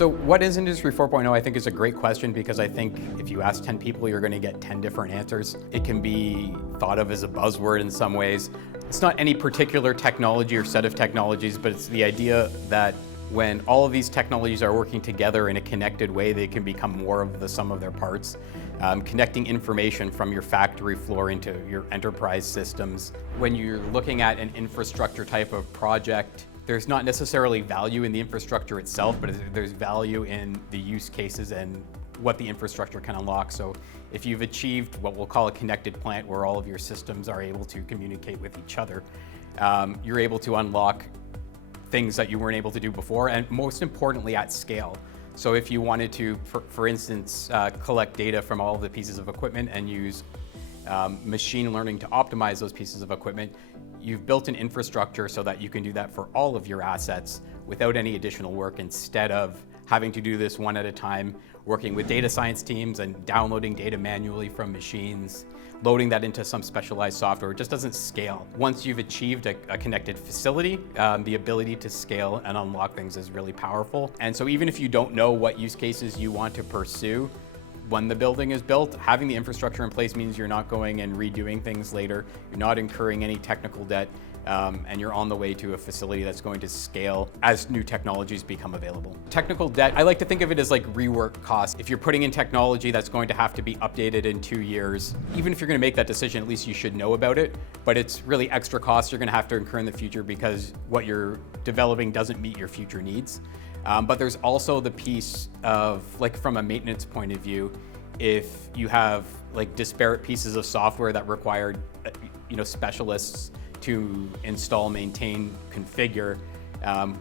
So what is Industry 4.0? I think is a great question because I think if you ask 10 people, you're going to get 10 different answers. It can be thought of as a buzzword in some ways. It's not any particular technology or set of technologies, but it's the idea that when all of these technologies are working together in a connected way, they can become more of the sum of their parts. Connecting information from your factory floor into your enterprise systems. When you're looking at an infrastructure type of project, there's not necessarily value in the infrastructure itself, but there's value in the use cases and what the infrastructure can unlock. So if you've achieved what we'll call a connected plant where all of your systems are able to communicate with each other, you're able to unlock things that you weren't able to do before, and most importantly at scale. So if you wanted to, for instance, collect data from all of the pieces of equipment and use machine learning to optimize those pieces of equipment, you've built an infrastructure so that you can do that for all of your assets without any additional work, instead of having to do this one at a time, working with data science teams and downloading data manually from machines, loading that into some specialized software. It just doesn't scale. Once you've achieved a connected facility, the ability to scale and unlock things is really powerful. And so even if you don't know what use cases you want to pursue, when the building is built, having the infrastructure in place means you're not going and redoing things later, you're not incurring any technical debt, and you're on the way to a facility that's going to scale as new technologies become available. Technical debt, I like to think of it as like rework costs. If you're putting in technology that's going to have to be updated in 2 years, even if you're going to make that decision, at least you should know about it, but it's really extra costs you're going to have to incur in the future because what you're developing doesn't meet your future needs. But there's also the piece of, like, from a maintenance point of view, if you have like disparate pieces of software that require specialists to install, maintain, configure,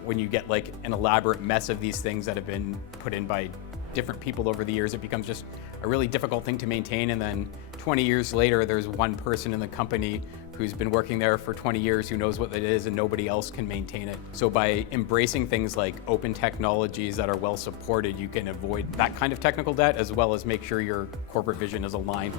when you get like an elaborate mess of these things that have been put in by different people over the years, it becomes just a really difficult thing to maintain. And then 20 years later, there's one person in the company who's been working there for 20 years who knows what it is and nobody else can maintain it. So by embracing things like open technologies that are well supported, you can avoid that kind of technical debt as well as make sure your corporate vision is aligned.